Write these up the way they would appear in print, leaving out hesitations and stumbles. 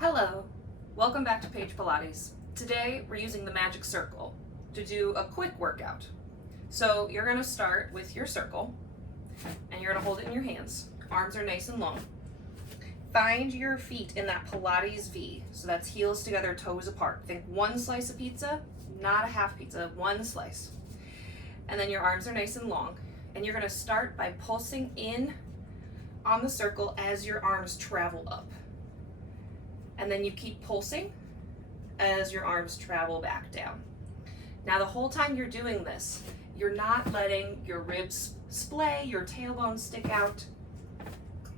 Hello, welcome back to Page Pilates. Today we're using the magic circle to do a quick workout. So you're going to start with your circle and you're going to hold it in your hands. Arms are nice and long. Find your feet in that Pilates V. So that's heels together, toes apart. Think one slice of pizza, not a half pizza, one slice. And then your arms are nice and long. And you're going to start by pulsing in on the circle as your arms travel up. And then you keep pulsing as your arms travel back down. Now the whole time you're doing this, you're not letting your ribs splay, your tailbone stick out.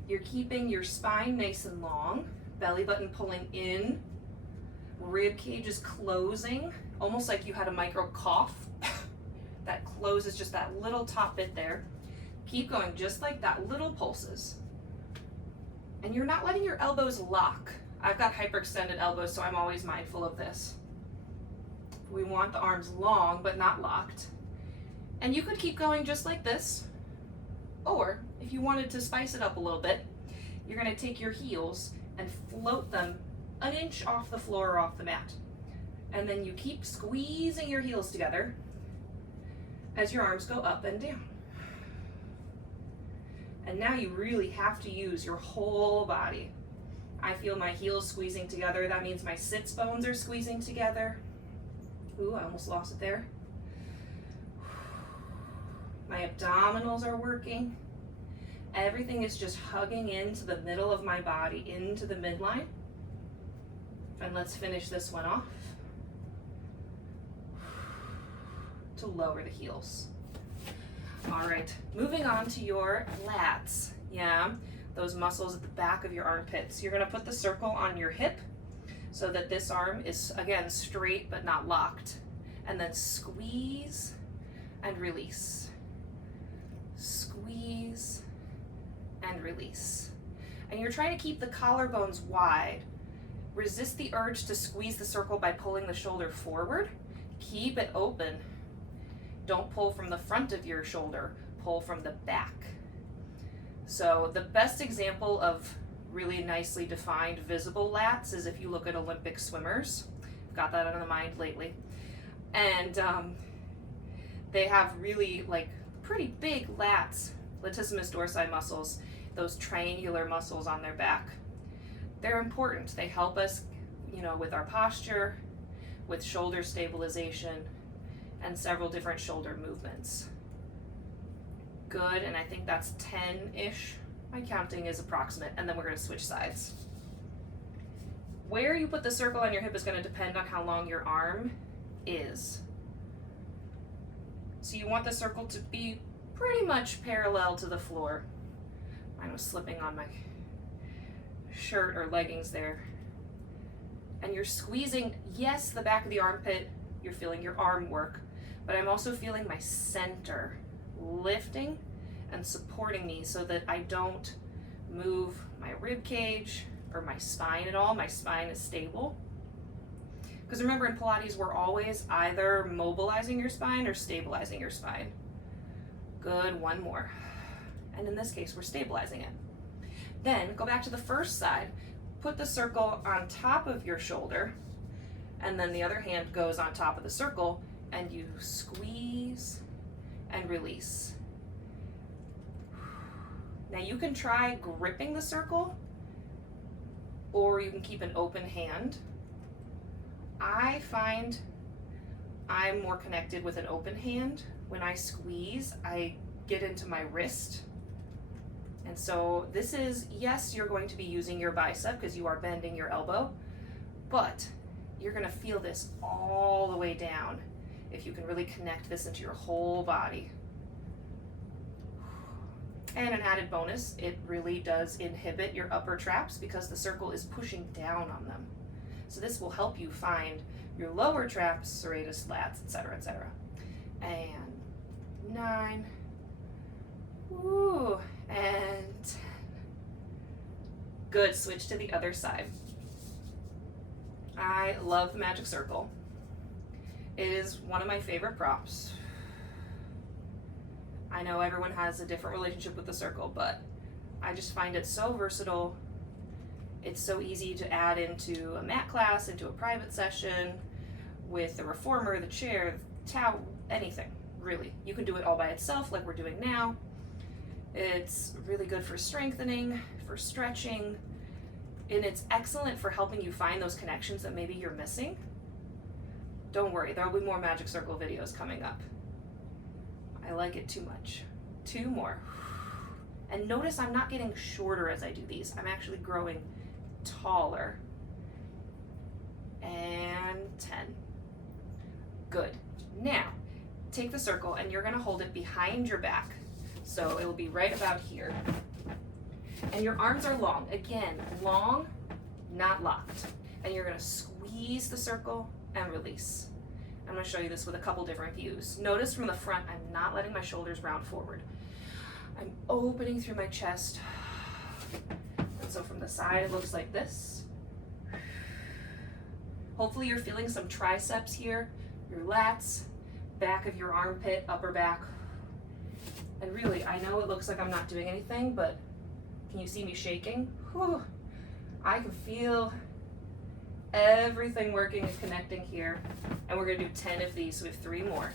You're keeping your spine nice and long, belly button pulling in, rib cage is closing, almost like you had a micro cough. That closes just that little top bit there. Keep going just like that, little pulses. And you're not letting your elbows lock. I've got hyperextended elbows, so I'm always mindful of this. We want the arms long, but not locked. And you could keep going just like this, or if you wanted to spice it up a little bit, you're gonna take your heels and float them an inch off the floor or off the mat. And then you keep squeezing your heels together as your arms go up and down. And now you really have to use your whole body. I feel my heels squeezing together. That means my sits bones are squeezing together. Ooh, I almost lost it there. My abdominals are working. Everything is just hugging into the middle of my body, into the midline. And let's finish this one off. To lower the heels. All right, moving on to your lats. Yeah. Those muscles at the back of your armpits. You're gonna put the circle on your hip so that this arm is, again, straight but not locked. And then squeeze and release. Squeeze and release. And you're trying to keep the collarbones wide. Resist the urge to squeeze the circle by pulling the shoulder forward. Keep it open. Don't pull from the front of your shoulder, pull from the back. So the best example of really nicely defined visible lats is if you look at Olympic swimmers. I've got that on the mind lately. And they have really pretty big lats, latissimus dorsi muscles, those triangular muscles on their back. They're important. They help us, with our posture, with shoulder stabilization, and several different shoulder movements. Good, and I think that's 10-ish. My counting is approximate, and then we're gonna switch sides. Where you put the circle on your hip is gonna depend on how long your arm is. So you want the circle to be pretty much parallel to the floor. I was slipping on my shirt or leggings there. And you're squeezing, yes, the back of the armpit, you're feeling your arm work, but I'm also feeling my center lifting and supporting me so that I don't move my rib cage or my spine at all. My spine is stable. Because remember, in Pilates, we're always either mobilizing your spine or stabilizing your spine. Good, one more. And in this case, we're stabilizing it. Then go back to the first side. Put the circle on top of your shoulder, and then the other hand goes on top of the circle, and you squeeze and release. Now you can try gripping the circle, or you can keep an open hand. I find I'm more connected with an open hand. When I squeeze, I get into my wrist. And so this is, yes, you're going to be using your bicep because you are bending your elbow, but you're gonna feel this all the way down if you can really connect this into your whole body. And an added bonus, it really does inhibit your upper traps because the circle is pushing down on them. So this will help you find your lower traps, serratus, lats, etc., etc. And 9, ooh, and 10. Good, switch to the other side. I love the magic circle. It is one of my favorite props. I know everyone has a different relationship with the circle, but I just find it so versatile. It's so easy to add into a mat class, into a private session, with the reformer, the chair, the towel, anything, really. You can do it all by itself like we're doing now. It's really good for strengthening, for stretching, and it's excellent for helping you find those connections that maybe you're missing. Don't worry, there'll be more Magic Circle videos coming up. I like it too much. 2 more. And notice I'm not getting shorter as I do these. I'm actually growing taller. And 10. Good. Now, take the circle and you're gonna hold it behind your back. So it will be right about here. And your arms are long. Again, long, not locked. And you're gonna squeeze the circle and release. I'm gonna show you this with a couple different views. Notice from the front, I'm not letting my shoulders round forward. I'm opening through my chest. And so from the side, it looks like this. Hopefully you're feeling some triceps here, your lats, back of your armpit, upper back. And really, I know it looks like I'm not doing anything, but can you see me shaking? Whew. I can feel everything working and connecting here. And we're gonna do 10 of these, so we have 3 more.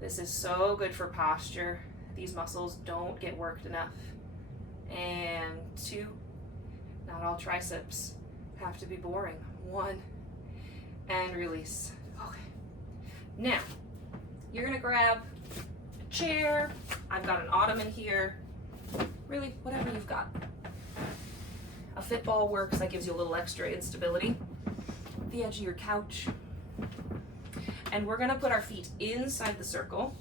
This is so good for posture. These muscles don't get worked enough. And 2, not all triceps have to be boring. 1, and release. Okay. Now, you're gonna grab a chair. I've got an ottoman here. Really, whatever you've got. A fit ball works, that gives you a little extra instability. The edge of your couch. And we're gonna put our feet inside the circle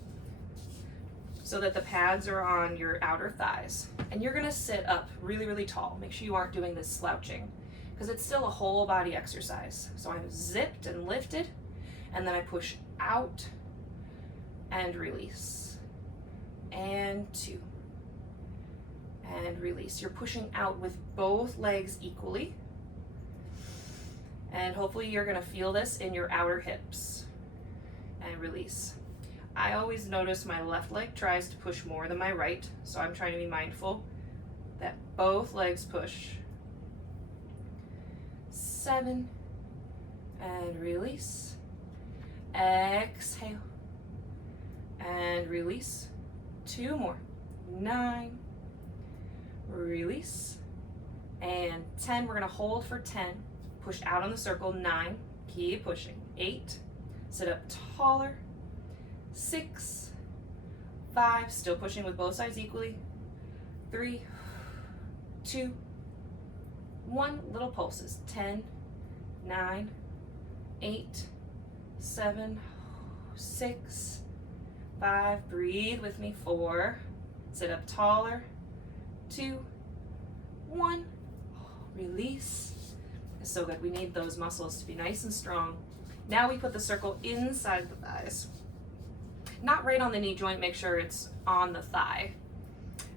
so that the pads are on your outer thighs. And you're gonna sit up really, really tall. Make sure you aren't doing this slouching because it's still a whole body exercise. So I'm zipped and lifted, and then I push out and release. And 2. And release. You're pushing out with both legs equally. And hopefully you're gonna feel this in your outer hips. And release. I always notice my left leg tries to push more than my right, so I'm trying to be mindful that both legs push. 7. And release. Exhale. And release. 2 more. 9. Release. And 10. We're gonna hold for 10. Push out on the circle. 9. Keep pushing. 8. Sit up taller. 6. 5. Still pushing with both sides equally. 3. 2. 1. Little pulses. 10. 9. 8. 7. 6. 5. Breathe with me. 4. Sit up taller. 2. 1. Release. It's so good. We need those muscles to be nice and strong. Now we put the circle inside the thighs. Not right on the knee joint, make sure it's on the thigh.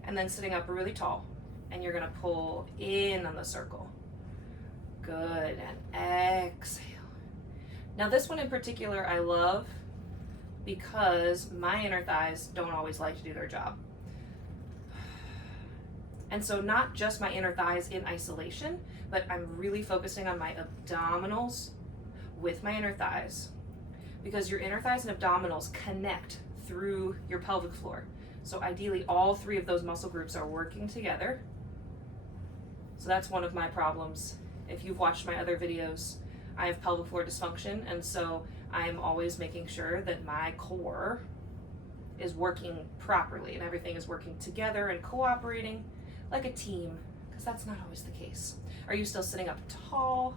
And then sitting up really tall. And you're gonna pull in on the circle. Good, and exhale. Now this one in particular I love because my inner thighs don't always like to do their job. And so not just my inner thighs in isolation, but I'm really focusing on my abdominals with my inner thighs, because your inner thighs and abdominals connect through your pelvic floor. So ideally all 3 of those muscle groups are working together. So that's one of my problems. If you've watched my other videos, I have pelvic floor dysfunction, and so I'm always making sure that my core is working properly and everything is working together and cooperating like a team, because that's not always the case. Are you still sitting up tall?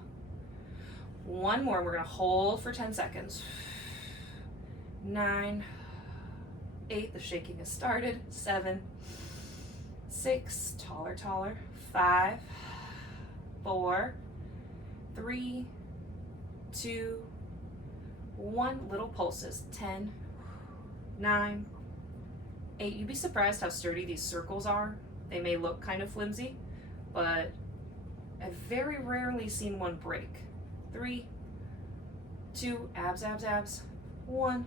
1 more, we're gonna hold for 10 seconds. 9, 8, the shaking has started. 7, 6, taller, taller. 5, 4, 3, 2, 1, little pulses. 10, 9, 8. You'd be surprised how sturdy these circles are. They may look kind of flimsy, but I've very rarely seen one break. 3, 2, abs, abs, abs. 1,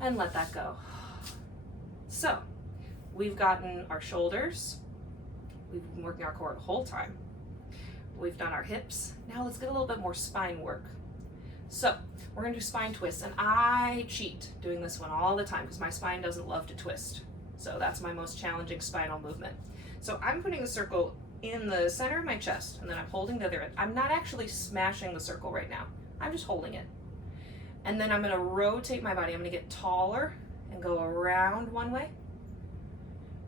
and let that go. So, we've gotten our shoulders, We've been working our core the whole time. We've done our hips. Now let's get a little bit more spine work. So we're gonna do spine twists, and I cheat doing this one all the time because my spine doesn't love to twist. So that's my most challenging spinal movement. So I'm putting the circle in the center of my chest, and then I'm holding the other end. I'm not actually smashing the circle right now. I'm just holding it. And then I'm gonna rotate my body. I'm gonna get taller and go around one way.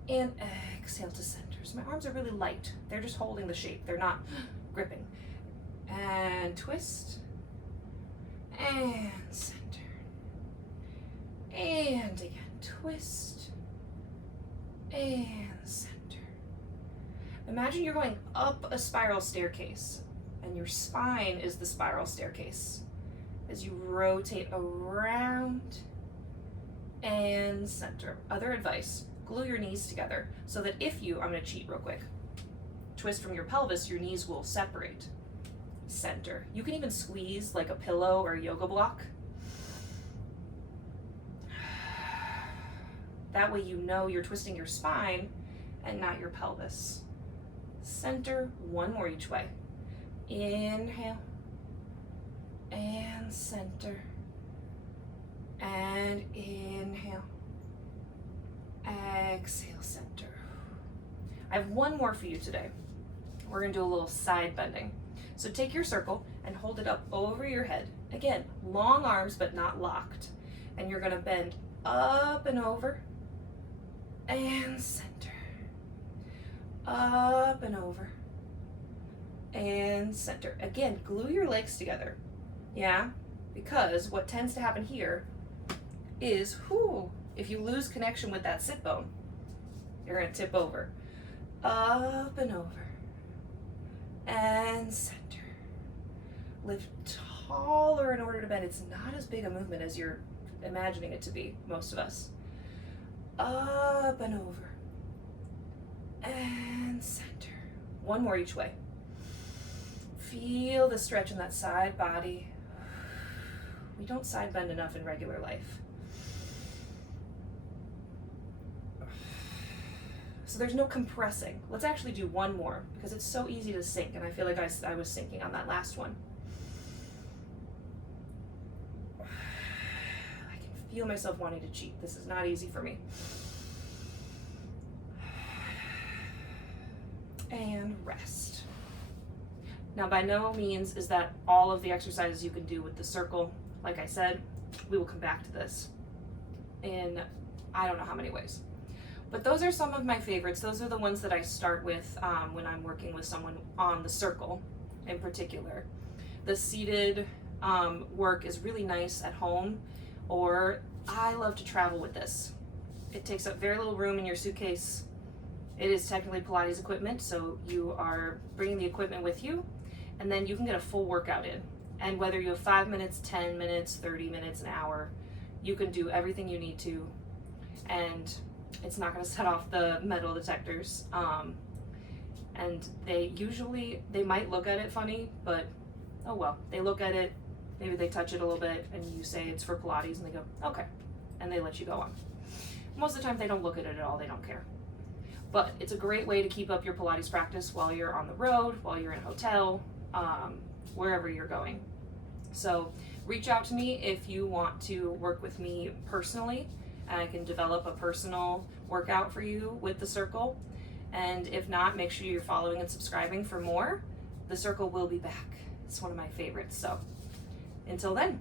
And exhale to centers. My arms are really light. They're just holding the shape. They're not gripping. And twist. And center. And again, twist. And center. Imagine you're going up a spiral staircase, and your spine is the spiral staircase. As you rotate around and center. Other advice, glue your knees together so that if you, I'm gonna cheat real quick, twist from your pelvis, your knees will separate. Center. You can even squeeze like a pillow or a yoga block. That way you know you're twisting your spine and not your pelvis. Center, one more each way. Inhale and center. And inhale. Exhale, center. I have one more for you today. We're gonna do a little side bending. So take your circle and hold it up over your head. Again, long arms but not locked. And you're gonna bend up and over and center. Up and over and center. Again, glue your legs together. Yeah, because what tends to happen here is, if you lose connection with that sit bone, you're gonna tip over. Up and over and center. Lift taller in order to bend. It's not as big a movement as you're imagining it to be, most of us. Up and over and center. One more each way. Feel the stretch in that side body. We don't side bend enough in regular life. So there's no compressing. Let's actually do one more because it's so easy to sink, and I feel like I was sinking on that last one. I can feel myself wanting to cheat. This is not easy for me. And rest. Now, by no means is that all of the exercises you can do with the circle. Like I said, we will come back to this in I don't know how many ways. But those are some of my favorites. Those are the ones that I start with when I'm working with someone on the circle in particular. The seated work is really nice at home, or I love to travel with this. It takes up very little room in your suitcase. It is technically Pilates equipment, so you are bringing the equipment with you, and then you can get a full workout in. And whether you have 5 minutes, 10 minutes, 30 minutes, an hour, you can do everything you need to, and it's not going to set off the metal detectors. And they might look at it funny, but oh well. They look at it, maybe they touch it a little bit, and you say it's for Pilates, and they go, okay, and they let you go on. Most of the time they don't look at it at all, they don't care. But it's a great way to keep up your Pilates practice while you're on the road, while you're in a hotel, wherever you're going. So reach out to me if you want to work with me personally, and I can develop a personal workout for you with the circle. And if not, make sure you're following and subscribing for more. The circle will be back. It's one of my favorites. So until then.